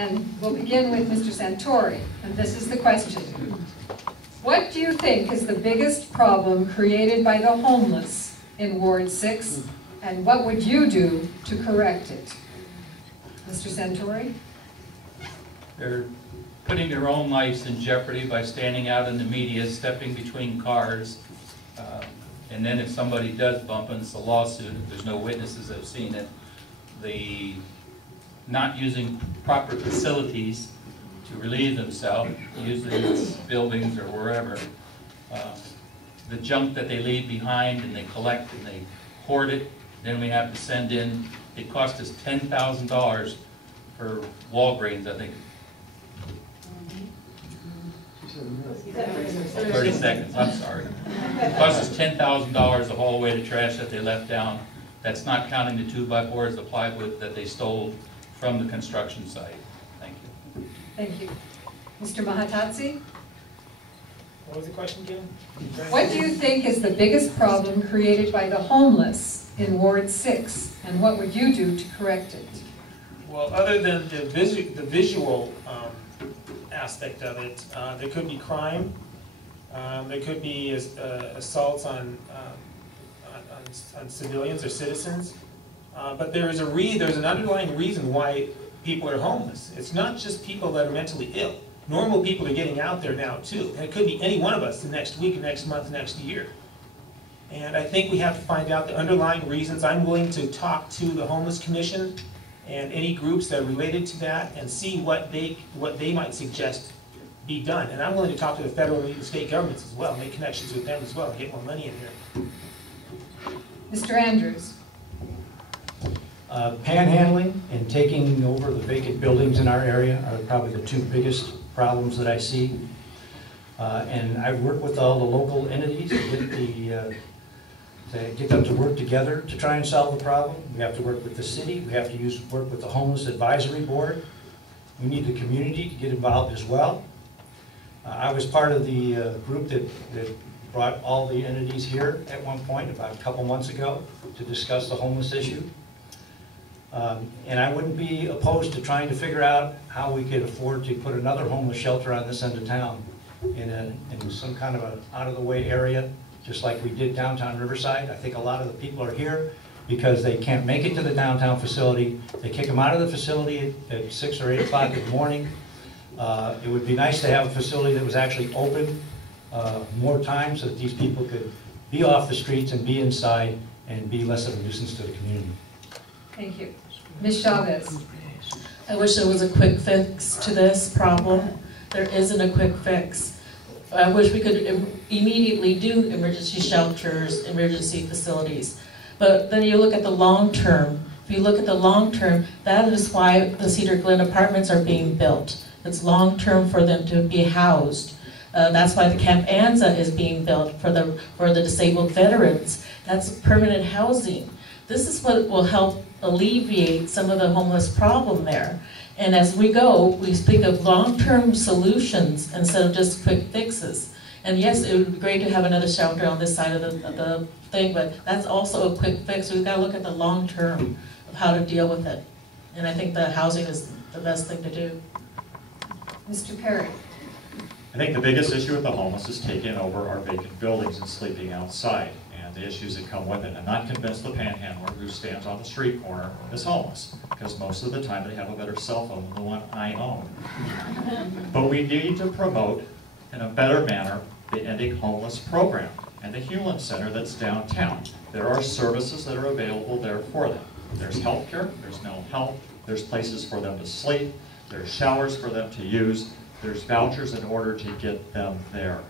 And we'll begin with Mr. Centori, and this is the question. What do you think is the biggest problem created by the homeless in Ward 6, and what would you do to correct it? Mr. Centori? They're putting their own lives in jeopardy by standing out in the media, stepping between cars, and then if somebody does bump into a lawsuit, if there's no witnesses that have seen it, the not using proper facilities to relieve themselves, using buildings or wherever, the junk that they leave behind and they collect and they hoard it, then we have to send in, it cost us $10,000 for Walgreens, I think. 30 seconds, I'm sorry. It cost us $10,000 to haul away the trash that they left down. That's not counting the 2x4s, the plywood that they stole from the construction site. Thank you. Thank you. Mr. Mahatatsi? What was the question again? What do you think is the biggest problem created by the homeless in Ward 6, and what would you do to correct it? Well, other than the visual aspect of it, there could be crime, there could be assaults on civilians or citizens, but there's an underlying reason why people are homeless. It's not just people that are mentally ill. Normal people are getting out there now too, and it could be any one of us the next week, next month, next year. And I think we have to find out the underlying reasons. I'm willing to talk to the Homeless Commission and any groups that are related to that and see what they might suggest be done. And I'm willing to talk to the federal and state governments as well, make connections with them as well, and get more money in here. Mr. Andrews? Panhandling and taking over the vacant buildings in our area are probably the two biggest problems that I see. And I've worked with all the local entities to get them to work together to try and solve the problem. We have to work with the city. We have to work with the Homeless Advisory Board. We need the community to get involved as well. I was part of the group that brought all the entities here at one point about a couple months ago to discuss the homeless issue. And I wouldn't be opposed to trying to figure out how we could afford to put another homeless shelter on this end of town in some kind of an out-of-the-way area, just like we did downtown Riverside. I think a lot of the people are here because they can't make it to the downtown facility. They kick them out of the facility at 6 or 8 o'clock in the morning. It would be nice to have a facility that was actually open more time so that these people could be off the streets and be inside and be less of a nuisance to the community. Thank you. Ms. Chavez? I wish there was a quick fix to this problem. There isn't a quick fix. I wish we could immediately do emergency shelters, emergency facilities. But then you look at the long term. If you look at the long term, that is why the Cedar Glen apartments are being built. It's long term for them to be housed. That's why the Camp Anza is being built for the disabled veterans. That's permanent housing. This is what will help alleviate some of the homeless problem there. And as we go, we speak of long-term solutions instead of just quick fixes. And yes, it would be great to have another shelter on this side of the thing, but that's also a quick fix. We've got to look at the long term of how to deal with it. And I think the housing is the best thing to do. Mr. Perry? I think the biggest issue with the homeless is taking over our vacant buildings and sleeping outside, and the issues that come with it. I'm not convinced the panhandler who stands on the street corner is homeless, because most of the time they have a better cell phone than the one I own. But we need to promote, in a better manner, the Ending Homeless program and the Hewlin Center that's downtown. There are services that are available there for them. There's health care, there's mental health, there's places for them to sleep, there's showers for them to use, there's vouchers in order to get them there.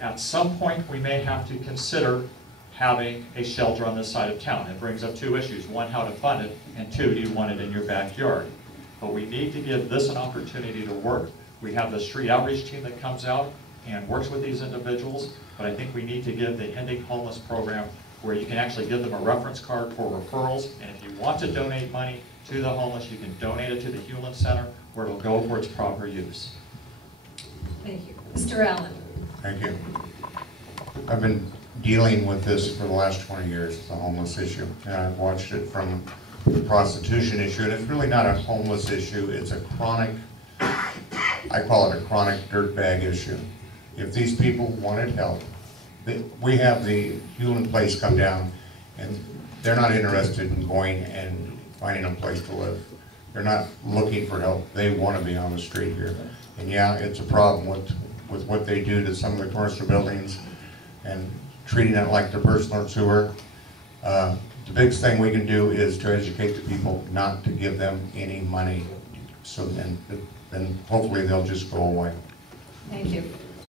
At some point, we may have to consider having a shelter on this side of town. It brings up two issues. One, how to fund it, and two, do you want it in your backyard? But we need to give this an opportunity to work. We have the street outreach team that comes out and works with these individuals, but I think we need to give the Ending Homeless program where you can actually give them a reference card for referrals, and if you want to donate money to the homeless, you can donate it to the Hewlin Center where it'll go for its proper use. Thank you. Mr. Allen? Thank you. I've been dealing with this for the last 20 years, the homeless issue, and I've watched it from the prostitution issue, and it's really not a homeless issue, it's a chronic, I call it a chronic dirtbag issue. If these people wanted help, we have the Hewlin Place come down, and they're not interested in going and finding a place to live. They're not looking for help, they want to be on the street here. And yeah, it's a problem with what they do to some of the commercial buildings and treating it like their personal sewer. The biggest thing we can do is to educate the people not to give them any money, so then hopefully they'll just go away. Thank you.